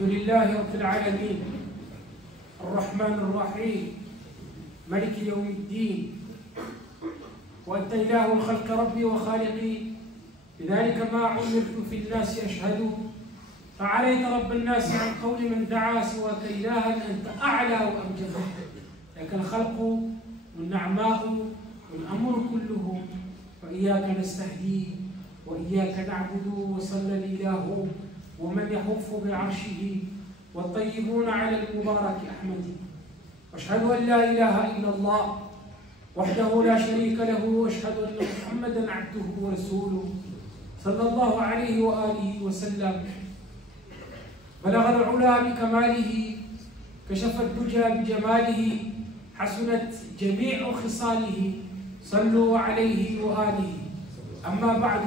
الحمد لله رب العالمين الرحمن الرحيم ملك يوم الدين وأنت إله الخلق ربي وخالقي لذلك ما عمرت في الناس أشهد فعليك رب الناس عن قول من دعا سواك إلها أنت أعلى وأمجد لك الخلق والنعماء والأمر كله وإياك نستهدي وإياك نعبد وصلى الإله ومن يحف بعرشه والطيبون على المبارك أحمد وأشهد أن لا إله إلا الله وحده لا شريك له وأشهد أن محمدا عبده ورسوله صلى الله عليه وآله وسلم بلغ العلا بكماله كشف الدجى بجماله حسنت جميع خصاله صلوا عليه وآله أما بعد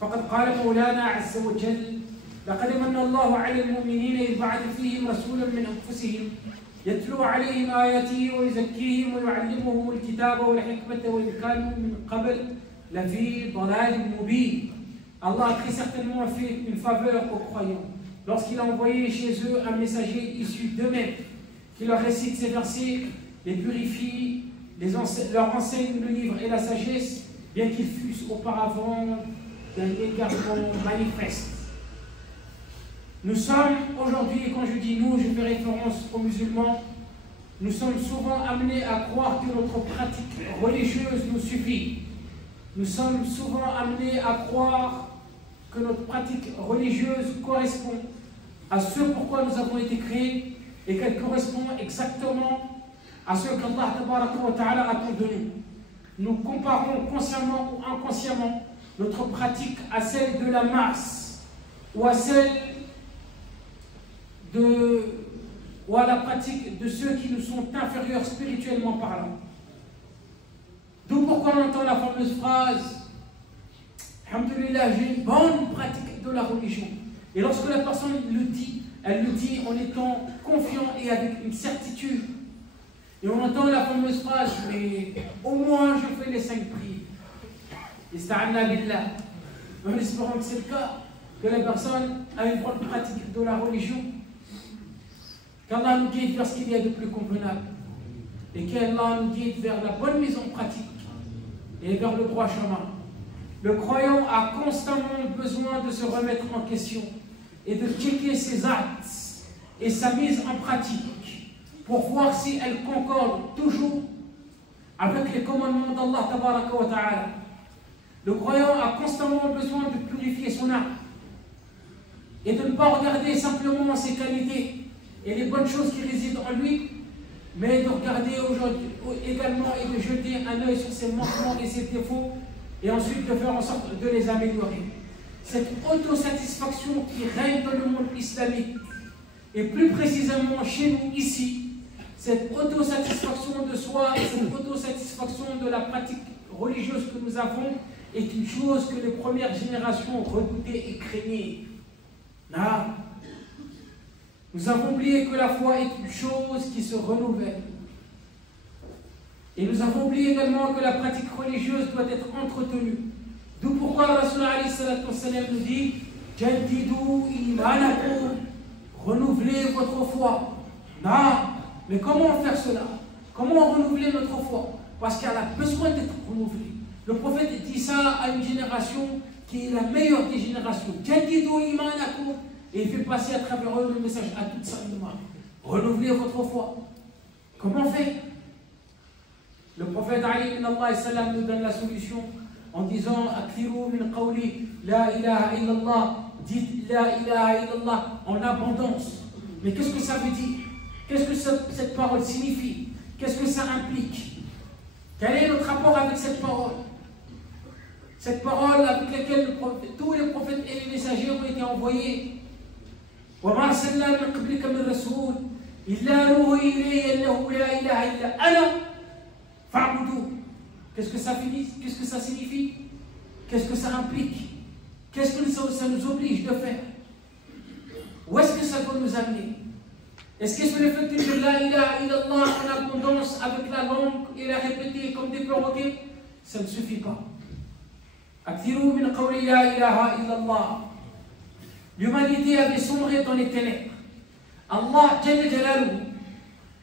فقد قال مولانا عز وجل لقد من الله على المؤمنين إذ بعث فيهم رسولا من أنفسهم يتلو عليهم آياته ويزكيهم ويعلمهم الكتاب والحكمة وإن كانوا من قبل لفي ضلال مبين. Allah a très certainement fait une faveur aux croyants lorsqu'il a envoyé chez eux un messager issu d'eux-mêmes qui leur récite ces versets, les purifie, leur enseigne le livre et la sagesse, bien qu'ils fussent auparavant d'un égarement manifeste. Nous sommes aujourd'hui, et quand je dis nous, je fais référence aux musulmans, nous sommes souvent amenés à croire que notre pratique religieuse nous suffit. Nous sommes souvent amenés à croire que notre pratique religieuse correspond à ce pourquoi nous avons été créés et qu'elle correspond exactement à ce qu'Allah Ta'ala attend de nous. Nous comparons consciemment ou inconsciemment notre pratique à celle de la masse ou à celle ou à la pratique de ceux qui nous sont inférieurs spirituellement parlant. D'où pourquoi on entend la fameuse phrase Alhamdulillah, j'ai une bonne pratique de la religion. Et lorsque la personne le dit, elle le dit en étant confiant et avec une certitude. Et on entend la fameuse phrase, mais au moins je fais les 5 prières. Ista'anna billah. En espérant que c'est le cas, que la personne a une bonne pratique de la religion. Qu'Allah nous guide vers ce qu'il y a de plus convenable. Et qu'Allah nous guide vers la bonne mise en pratique et vers le droit chemin. Le croyant a constamment besoin de se remettre en question et de checker ses actes et sa mise en pratique pour voir si elle concorde toujours avec les commandements d'Allah Tabaraka wa Ta'ala. Le croyant a constamment besoin de purifier son âme et de ne pas regarder simplement ses qualités et les bonnes choses qui résident en lui, mais de regarder aujourd'hui également et de jeter un œil sur ses manquements et ses défauts et ensuite de faire en sorte de les améliorer. Cette autosatisfaction qui règne dans le monde islamique, et plus précisément chez nous ici, cette autosatisfaction de soi et cette autosatisfaction de la pratique religieuse que nous avons est une chose que les premières générations redoutaient et craignaient. Non. Nous avons oublié que la foi est une chose qui se renouvelle. Et nous avons oublié également que la pratique religieuse doit être entretenue. D'où pourquoi le Rasul alayhi salatu wassalam nous dit Jaddidu imanakum, renouvelez votre foi. Non, mais comment faire cela? Comment renouveler notre foi? Parce qu'elle a besoin d'être renouvelée. Le prophète dit ça à une génération qui est la meilleure des générations. Jaddidu imanakum. Et il fait passer à travers eux le message à toute sa umma. Renouvelez votre foi. Comment faire? Le prophète Ali ibn Allah sallam nous donne la solution en disant Akhiru min qawli la ilaha illallah. Dites la ilaha illallah en abondance. Mais qu'est-ce que ça veut dire? Qu'est-ce que cette parole signifie? Qu'est-ce que ça implique? Quel est notre rapport avec cette parole? Cette parole avec laquelle tous les prophètes et les messagers ont été envoyés. وما أرسلنا من قبلك من رسول إلا نوحي إليه أنه لا إله إلا أنا فاعبدوه. Qu'est-ce que ça signifie? Qu'est-ce que ça implique? Qu'est-ce que ça nous oblige de faire? Où est-ce que ça doit nous amener? Est-ce que c'est le fait de dire la ilaha illallah en abondance avec la langue et la répéter comme des perroquets? Ça ne suffit pas. Aktiru min qawli la ilaha illallah. L'humanité avait sombré dans les ténèbres. Allah, Jalla Jalaluhu,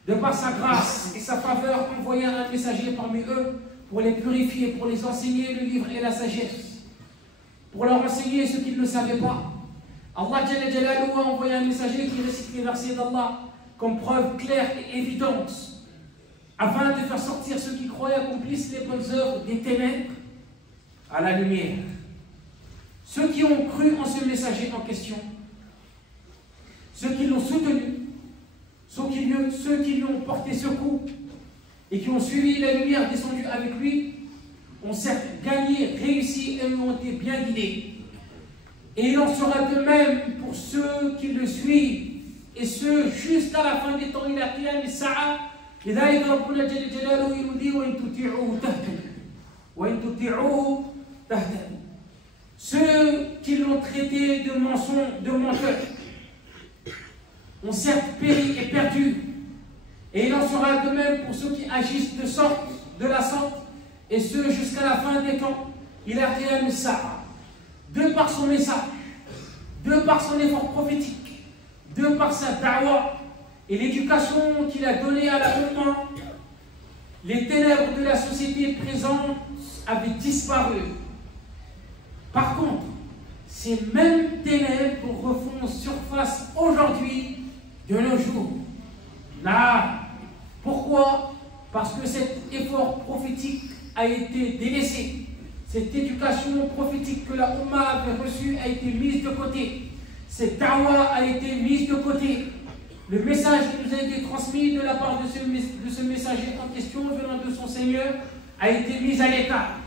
de par sa grâce et sa faveur, envoya un messager parmi eux pour les purifier, pour les enseigner le livre et la sagesse, pour leur enseigner ce qu'ils ne savaient pas. Allah Jalla Jalaluhu a envoyé un messager qui récite les versets d'Allah comme preuve claire et évidente, afin de faire sortir ceux qui croyaient accomplissent les bonnes œuvres des ténèbres à la lumière. Ceux qui ont cru en ce messager en question, ceux qui l'ont soutenu, ceux qui lui ont porté secours et qui ont suivi la lumière descendue avec lui, ont certes gagné, réussi et ont été bien guidés. Et il en sera de même pour ceux qui le suivent, et ceux jusqu'à la fin des temps, il a qiyam as-sa'a. لذلك ربنا جل جلاله يقول وإن تطيعوه تهتدوا وإن تطيعوه تهتدوا. Ceux qui l'ont traité de menteur ont certes péri et perdu, et il en sera de même pour ceux qui agissent de la sorte, et ceux jusqu'à la fin des temps. Il a qiyam as-sa'a. De par son message, de par son effort prophétique, de par sa da'wa et l'éducation qu'il a donnée à la Ummah, les ténèbres de la société présente avaient disparu. Par contre, ces mêmes ténèbres refont surface aujourd'hui, de nos jours. Là, pourquoi? Parce que cet effort prophétique a été délaissé. Cette éducation prophétique que la Ummah avait reçue a été mise de côté. Cette da'wa a été mise de côté. Le message qui nous a été transmis de la part de ce messager en question venant de son Seigneur a été mis à l'écart.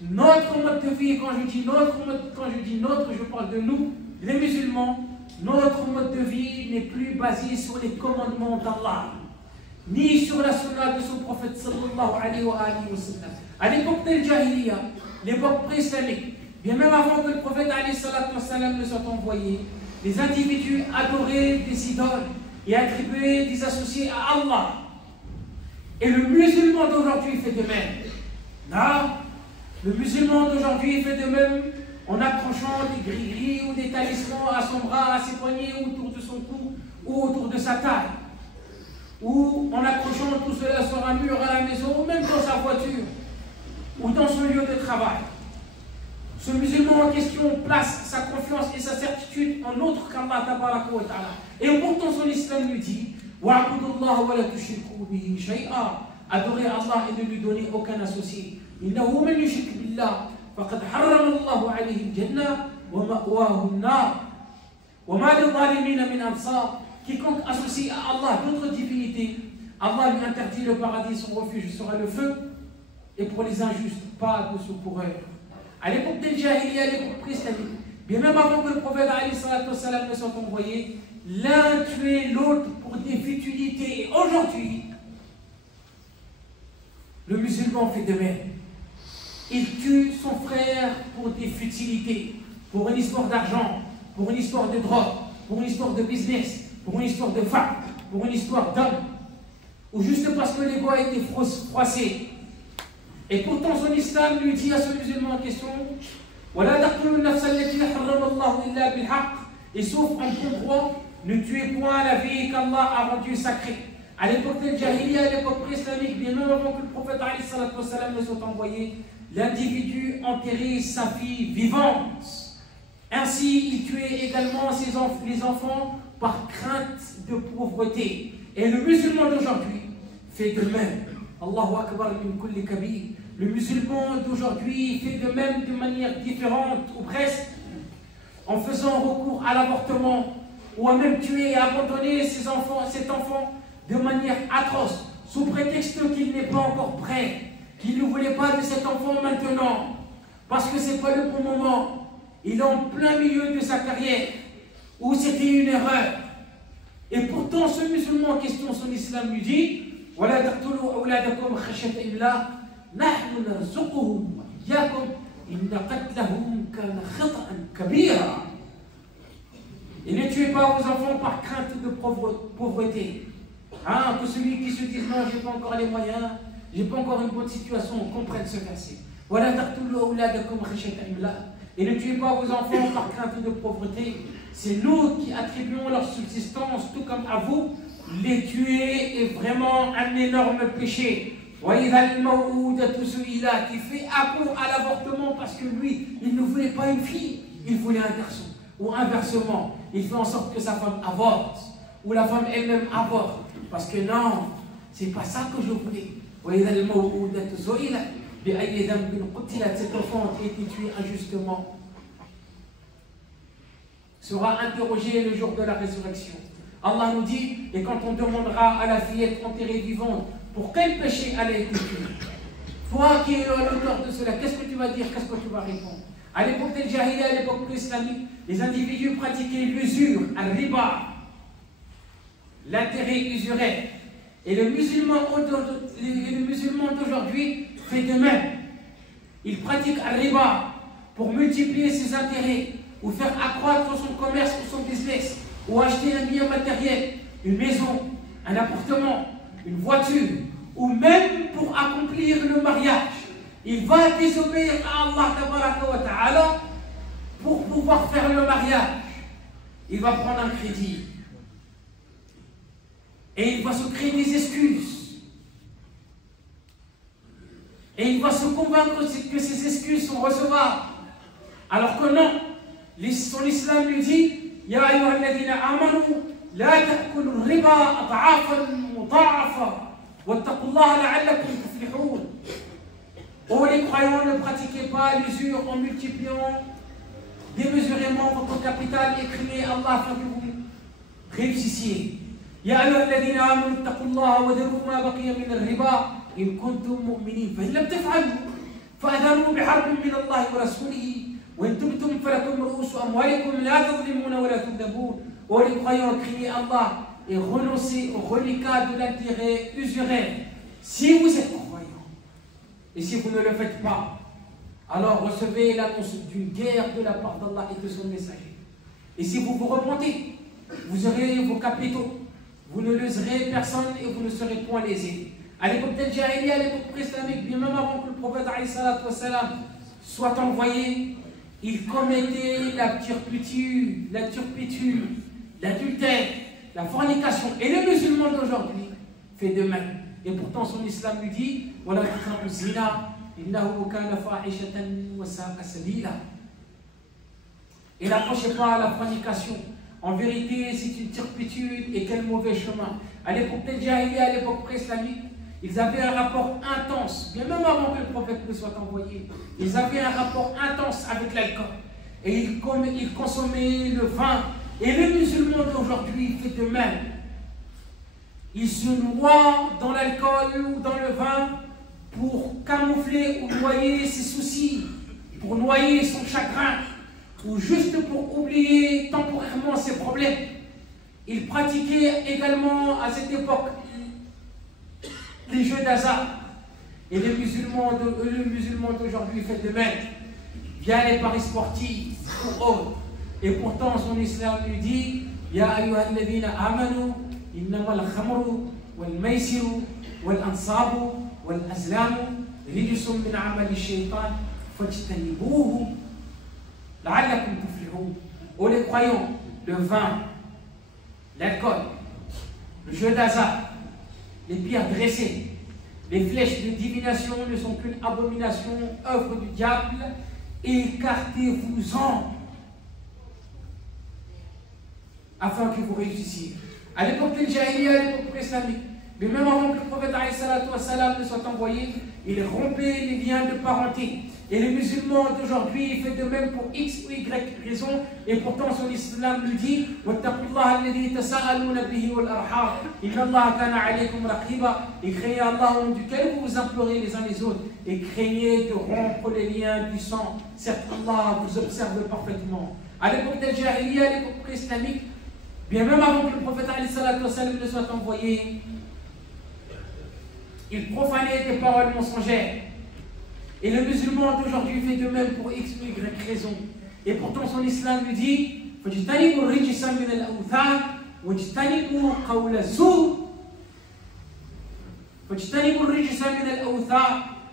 Notre mode de vie, quand je dis notre, je parle de nous, les musulmans, notre mode de vie n'est plus basé sur les commandements d'Allah, ni sur la sunna de son prophète sallallahu alayhi wa sallam. À l'époque del Jahiliya, l'époque pré-islamique, bien même avant que le prophète alayhi salatu wa sallam ne soit envoyé, les individus adoraient des idoles et attribuaient des associés à Allah. Et le musulman d'aujourd'hui fait de même. Là, le musulman d'aujourd'hui fait de même en accrochant des gris-gris ou des talismans à son bras, à ses poignets, autour de son cou ou autour de sa taille. Ou en accrochant tout cela sur un mur à la maison, ou même dans sa voiture, ou dans son lieu de travail. Ce musulman en question place sa confiance et sa certitude en autre qu'Allah tabaraka wa ta'ala. Et pourtant son islam lui dit wa'budullah wa la tushriku bihi shay'a. Adorer Allah et ne lui donner aucun associé. Innahu man yushrik billah faqad harrama Allahu alayhi al-jannah wa ma'wahu an-nar wa ma lil-zalimin min ansar. Quiconque associe à Allah d'autres divinités, Allah lui interdit le paradis, son refuge sera le feu, et pour les injustes, pas de secoureur. À l'époque del Jahiliya, à l'époque pré-islamique, bien même avant que le prophète alayhi salatu wa salam ne soit envoyé, l'un tuait l'autre pour des futilités. Et aujourd'hui, le musulman fait de même. Il tue son frère pour des futilités, pour une histoire d'argent, pour une histoire de drogue, pour une histoire de business, pour une histoire de femme, pour une histoire d'homme, ou juste parce que l'ego a été froissé. Et pourtant son islam lui dit à ce musulman en question et sauf en bon droit, ne tuez point la vie qu'Allah a rendue sacrée. À l'époque del Jahiliya, à l'époque pré-islamique, bien même avant que le prophète alayhi salatu wa salam ne soit envoyé, l'individu enterrait sa fille vivante. Ainsi, il tuait également les enfants par crainte de pauvreté. Et le musulman d'aujourd'hui fait de même. Allahu Akbar min kulli kabir. Le musulman d'aujourd'hui fait de même de manière différente, ou presque, en faisant recours à l'avortement, ou à même tuer et abandonner cet enfant de manière atroce, sous prétexte qu'il n'est pas encore prêt, qu'il ne voulait pas de cet enfant maintenant, parce que ce n'est pas le bon moment. Il est en plein milieu de sa carrière, où c'était une erreur. Et pourtant, ce musulman en question, son islam lui dit وَلَا تَقْتُلُوا أَوْلَادَكُمْ خَشْيَةَ إِمْلَاقٍ نَحْنُ نَرْزُقُهُمْ وَإِيَّاكُمْ إِنَّ قَتْلَهُمْ كَانَ خَطَأً كَبِيرًا. Et ne tuez pas vos enfants par crainte de pauvreté. Hein, que celui qui se dit non, j'ai pas encore les moyens, j'ai pas encore une bonne situation, on comprenne ce verset. وَلَا تَقْتُلُوا أَوْلَادَكُمْ خَشْيَةَ إِمْلَاقٍ. Et ne tuez pas vos enfants par crainte de pauvreté. C'est nous qui attribuons leur subsistance, tout comme à vous. Les tuer est vraiment un énorme péché. Qui fait appel à l'avortement parce que lui, il ne voulait pas une fille, il voulait un garçon. Ou inversement, il fait en sorte que sa femme avorte, ou la femme elle-même avorte. Parce que non, c'est pas ça que je voulais. Cet enfant qui a été tué injustement sera interrogé le jour de la résurrection. Allah nous dit, et quand on demandera à la fillette enterrée vivante, pour quel péché elle a été tuée? Toi qui es l'auteur de cela, qu'est-ce que tu vas dire? Qu'est-ce que tu vas répondre? À l'époque del Jahiliya, à l'époque islamique, les individus pratiquaient l'usure, al-riba, l'intérêt usuraire. Et le musulman d'aujourd'hui fait de même. Il pratique al-riba pour multiplier ses intérêts, ou faire accroître son commerce ou son business, ou acheter un bien matériel, une maison, un appartement, une voiture, ou même pour accomplir le mariage. Il va désobéir à Allah tabaraka wa ta'ala pour pouvoir faire le mariage. Il va prendre un crédit. Et il va se créer des excuses. Et il va se convaincre que ces excuses sont recevables. Alors que non, son islam lui dit Ya ayyuhalladhina amanu la ta'kulu riba ad'afan mudha'afa wattaqullaha la'allakum tuflihun. Oh les croyants, ne pratiquez pas l'usure en multipliant démesurément votre capital et craignez Allah afin que vous réussissiez. Ya ayyuhalladhina amanu ittaqullaha wa dharu ma baqiya min ar-riba in kuntum mu'minin fa in lam taf'alu fa'adhanu biharbin min Allah wa rasulihi. وإن تبتم فلكم رؤوس أموالكم لا تظلمون ولا تظلمون. Oh les croyants, criez Allah et renoncez au reliquat de l'intérêt usuraire. Si vous êtes croyants, et si vous ne le faites pas, alors recevez l'annonce d'une guerre de la part d'Allah et de son messager. Et si vous vous repentez, vous aurez vos capitaux, vous ne léserez personne et vous ne serez point lésés. À l'époque del Jahiliya, à l'époque pré-islamique, bien même avant que le prophète soit envoyé, il commettait la turpitude, l'adultère, la fornication. Et le musulman d'aujourd'hui fait de même. Et pourtant son islam lui dit et n'approchez pas à la fornication. En vérité, c'est une turpitude et quel mauvais chemin. À l'époque del Jahiliya, à l'époque pré-islamique, ils avaient un rapport intense, bien même avant que le prophète ne soit envoyé. Ils avaient un rapport intense avec l'alcool. Et ils consommaient le vin. Et le musulman d'aujourd'hui fait de même. Il se noie dans l'alcool ou dans le vin pour camoufler ou noyer ses soucis, pour noyer son chagrin, ou juste pour oublier temporairement ses problèmes. Il pratiquait également à cette époque les jeux d'hasard. Et le musulman d'aujourd'hui fait de même. Via les paris sportifs pour autres. Et pourtant son islam lui dit Ya ayyuhalladhina amanu innama al-khamru wal-maysiru wal-ansabu wal-azlamu rijsum min amali shaytan fajtanibuhu la'allakum tuflihun. Oh les croyants, le vin, l'alcool, le jeu d'hasard, les pierres dressées, les flèches de divination ne sont qu'une abomination, œuvre du diable. Écartez-vous-en afin que vous réussissiez. À l'époque del Jahiliya, à l'époque pré-islamique, mais même avant que le prophète ne soit envoyé, il rompait les liens de parenté. Et les musulmans d'aujourd'hui fait de même pour X ou Y raison, et pourtant son islam lui dit et craignez Allah en duquel vous vous implorez les uns les autres, et craignez de rompre les liens du sang. Certes, Allah vous observe parfaitement. À l'époque del Jahiliya, à l'époque pré-islamique, bien même avant que le prophète ne soit envoyé, il profanait des paroles mensongères. Et le musulman d'aujourd'hui fait de même pour X ou Y raison. Et pourtant son islam lui dit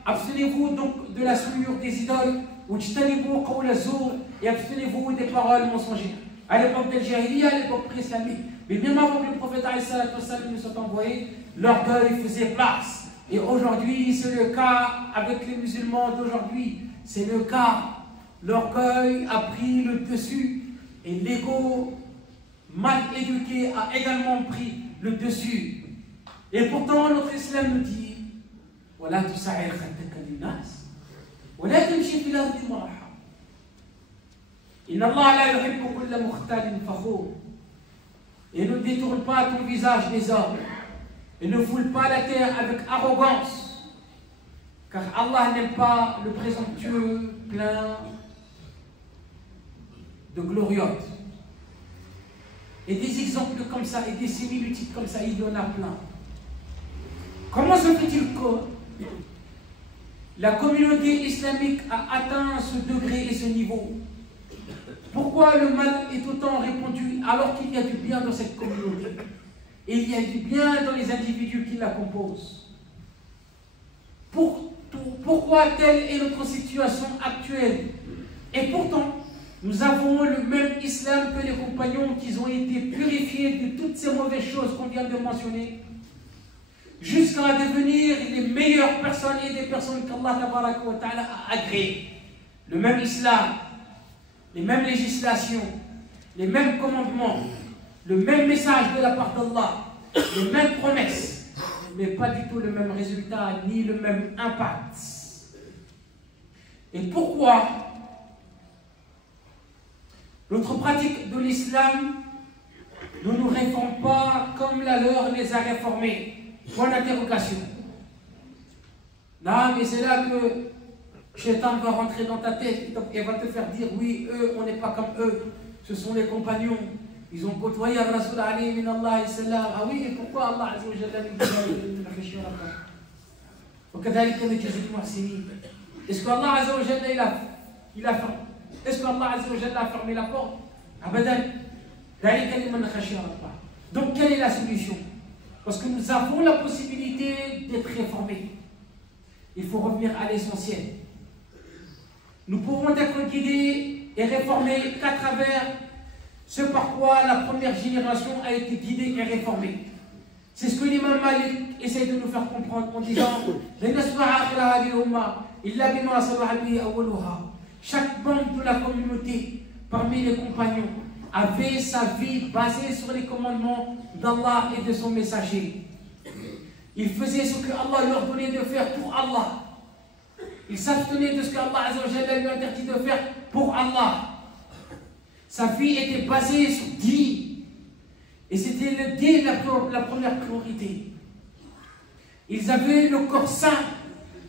abstenez-vous donc de la souillure des idoles واجتنبوا قول الزور et abstenez-vous des paroles mensongères. À l'époque de Jahiliya, à l'époque pré-islamique, mais même avant que le prophète ne soit envoyé, l'orgueil faisait place. Et aujourd'hui, c'est le cas avec les musulmans d'aujourd'hui. C'est le cas. L'orgueil a pris le dessus et l'ego mal éduqué a également pris le dessus. Et pourtant, notre islam nous dit وَلَا تُسَعِرْ خَدَّكَ لِلنَّاسِ وَلَا تَمْشِي فِي الْأَرْضِ مَرَحًا إِنَّ اللَّهَ لَا يُحِبُّ كُلَّ مُخْتَالٍ فَخُورٍ. Et ne détourne pas ton visage des hommes et ne foule pas la terre avec arrogance, car Allah n'aime pas le présomptueux plein de gloriotes. Et des exemples comme ça, et des similitudes comme ça, il y en a plein. Comment se fait-il que la communauté islamique a atteint ce degré et ce niveau? Pourquoi le mal est autant répandu alors qu'il y a du bien dans cette communauté? Et il y a du bien dans les individus qui la composent. Pourquoi telle est notre situation actuelle? Et pourtant, nous avons le même islam que les compagnons qui ont été purifiés de toutes ces mauvaises choses qu'on vient de mentionner, jusqu'à devenir les meilleures personnes et des personnes qu'Allah a agréées. Le même islam, les mêmes législations, les mêmes commandements, le même message de la part d'Allah, les mêmes promesses, mais pas du tout le même résultat ni le même impact. Et pourquoi notre pratique de l'islam ne nous réforme pas comme la leur les a réformés? Point d'interrogation. Non, mais c'est là que Shaitan va rentrer dans ta tête et va te faire dire oui, eux, on n'est pas comme eux. Ce sont les compagnons. Ils ont côtoyé le Rasoul Ali min Allah sallam. Ah oui, et pourquoi Allah Azza wa Jalla nous dit est-ce qu'Allah Azza wa Jalla il a fermé? Est-ce qu'Allah Azza wa Jalla a fermé la porte? Abadan. Donc quelle est la solution? Parce que nous avons la possibilité d'être réformés. Il faut revenir à l'essentiel. Nous pouvons être guidés et réformés qu'à travers ce par quoi la première génération a été guidée et réformée. C'est ce que l'imam Malik essaie de nous faire comprendre en disant chaque membre de la communauté parmi les compagnons avait sa vie basée sur les commandements d'Allah et de son messager. Il faisait ce que Allah leur donnait de faire pour Allah. Il s'abstenait de ce qu'Allah Azza wa Jalla lui a interdit de faire pour Allah. Sa vie était basée sur dîn. Et c'était le dîn la première priorité. Ils avaient le corps saint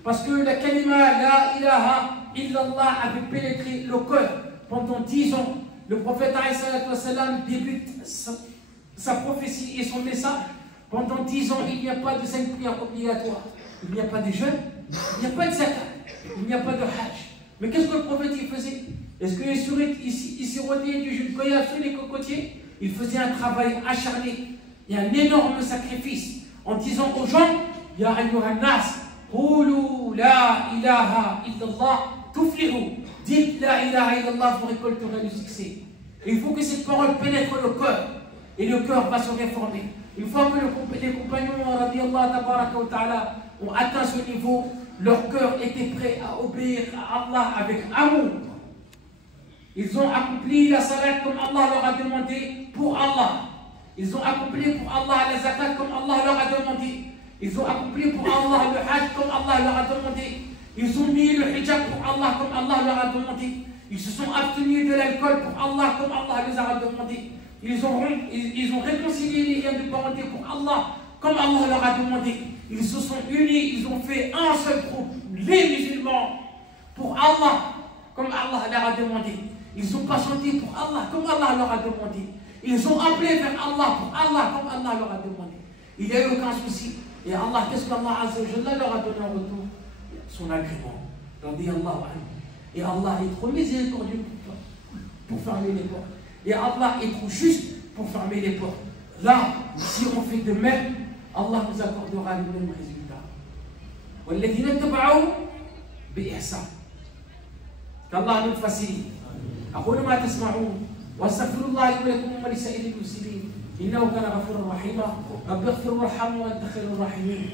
parce que la kalima la ilaha illallah avait pénétré le cœur pendant 10 ans. Le prophète ﷺ débute sa prophétie et son message. Pendant 10 ans, il n'y a pas de 5 prières obligatoires. Il n'y a pas de jeûne, il n'y a pas de zakat, il n'y a pas de hajj. Mais qu'est-ce que le prophète il faisait? Est-ce qu'il sirotait du jus de goyave sur les cocotiers? Il faisait un travail acharné et un énorme sacrifice en disant aux gens Ya ayyuhan nas, qulu la ilaha illallah tuflihu. Dites la ilaha illallah, vous récolterez le succès. Et il faut que cette parole pénètre le cœur. Et le cœur va se réformer. Une fois que les compagnons ont atteint ce niveau, leur cœur était prêt à obéir à Allah avec amour. Ils ont accompli la salat comme Allah leur a demandé pour Allah. Ils ont accompli pour Allah la zakat comme Allah leur a demandé. Ils ont accompli pour Allah le hajj comme Allah leur a demandé. Ils ont mis le hijab pour Allah comme Allah leur a demandé. Ils se sont abstenus de l'alcool pour Allah comme Allah les a demandé. Ils ont réconcilié les liens de parenté pour Allah comme Allah leur a demandé. Ils se sont unis, ils ont fait un seul groupe, les musulmans, pour Allah comme Allah leur a demandé. Ils ont pas chanté pour Allah comme Allah leur a demandé. Ils ont appelé vers Allah pour Allah comme Allah leur a demandé. Il n'y a eu aucun souci. Et Allah, qu'est-ce qu'Allah Azza wa Jalla leur a donné en retour? Son agrément. Et Allah est trop miséricordieux pour fermer les portes. Et Allah est trop juste pour fermer les portes. Là, si on fait de même, Allah nous accordera le même résultat. qu'Allah nous facilite. أقول ما تسمعون واستغفر الله لي ولكم ولسائر المسلمين إنه كان غفورا رحيما رب اغفر وارحم وأنت خير الراحمين.